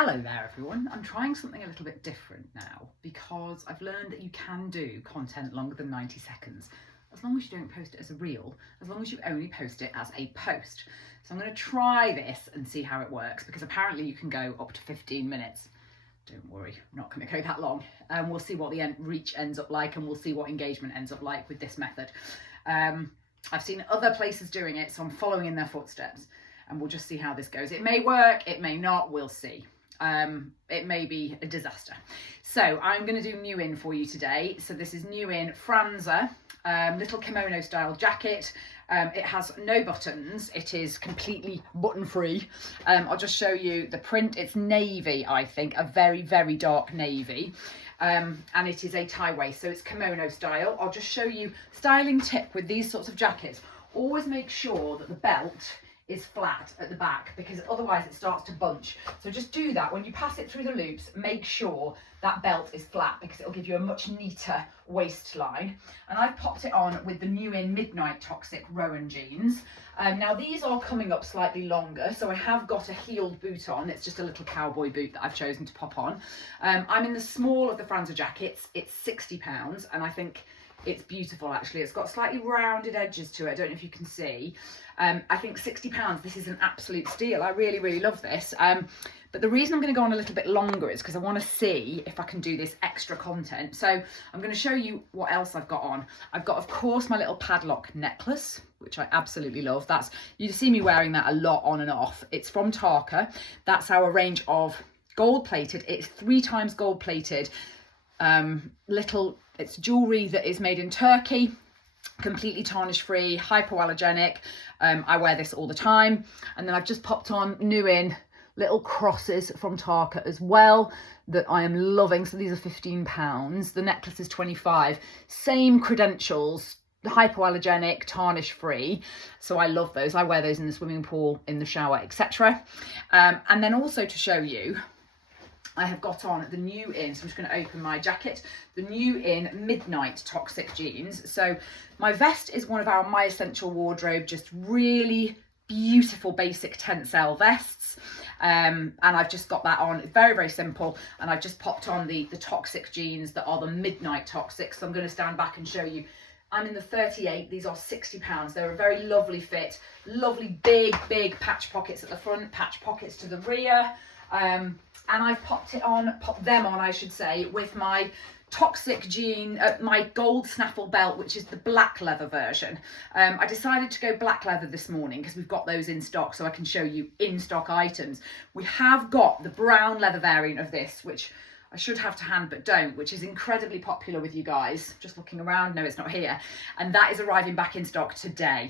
Hello there everyone, I'm trying something a little bit different now because I've learned that you can do content longer than 90 seconds as long as you don't post it as a reel, as long as you only post it as a post. So I'm going to try this and see how it works because apparently you can go up to 15 minutes. Don't worry, I'm not going to go that long. We'll see what the reach ends up like and we'll see what engagement ends up like with this method. I've seen other places doing it, so I'm following in their footsteps and we'll just see how this goes. It may work, it may not, we'll see. It may be a disaster. So I'm going to do new in for you today. So this is new in Fransa, little kimono style jacket. It has no buttons. It is completely button free. I'll just show you the print. It's navy, I think, a very, very dark navy. And it is a tie waist, so it's kimono style. I'll just show you styling tip with these sorts of jackets. Always make sure that the belt is flat at the back because otherwise it starts to bunch. So just do that when you pass it through the loops, make sure that belt is flat because it'll give you a much neater waistline. And I've popped it on with the new in Midnight Toxik Rowan jeans. Now these are coming up slightly longer, so I have got a heeled boot on. It's just a little cowboy boot that I've chosen to pop on. I'm in the small of the Fransa jackets. It's £60 and I think it's beautiful actually. It's got slightly rounded edges to it. I don't know if you can see. I think £60, this is an absolute steal. I really, really love this. But the reason I'm going to go on a little bit longer is because I want to see if I can do this extra content. So I'm going to show you what else I've got on. I've got, of course, my little padlock necklace, which I absolutely love. You see me wearing that a lot on and off. It's from Tarka. That's our range of gold plated. It's 3 times gold plated. It's jewelry that is made in Turkey, completely tarnish free, hypoallergenic. I wear this all the time. And then I've just popped on new in little crosses from Tarka as well that I am loving. So these are £15. The necklace is 25. Same credentials, hypoallergenic, tarnish free. So I love those. I wear those in the swimming pool, in the shower, etc. And then also to show you, I have got on the new in, so I'm just going to open my jacket, the new in Midnight Toxik jeans. So my vest is one of our My Essential wardrobe, just really beautiful basic tensile vests. And I've just got that on, very, very simple. And I've just popped on the Toxik jeans that are the Midnight Toxik. So I'm going to stand back and show you. I'm in the 38, these are £60. They're a very lovely fit, lovely big patch pockets at the front, patch pockets to the rear. And I've popped them on, I should say, with my Toxik jean, my gold snaffle belt, which is the black leather version. I decided to go black leather this morning because we've got those in stock, so I can show you in stock items. We have got the brown leather variant of this, which I should have to hand but don't, which is incredibly popular with you guys. Just looking around, no, it's not here. And that is arriving back in stock today.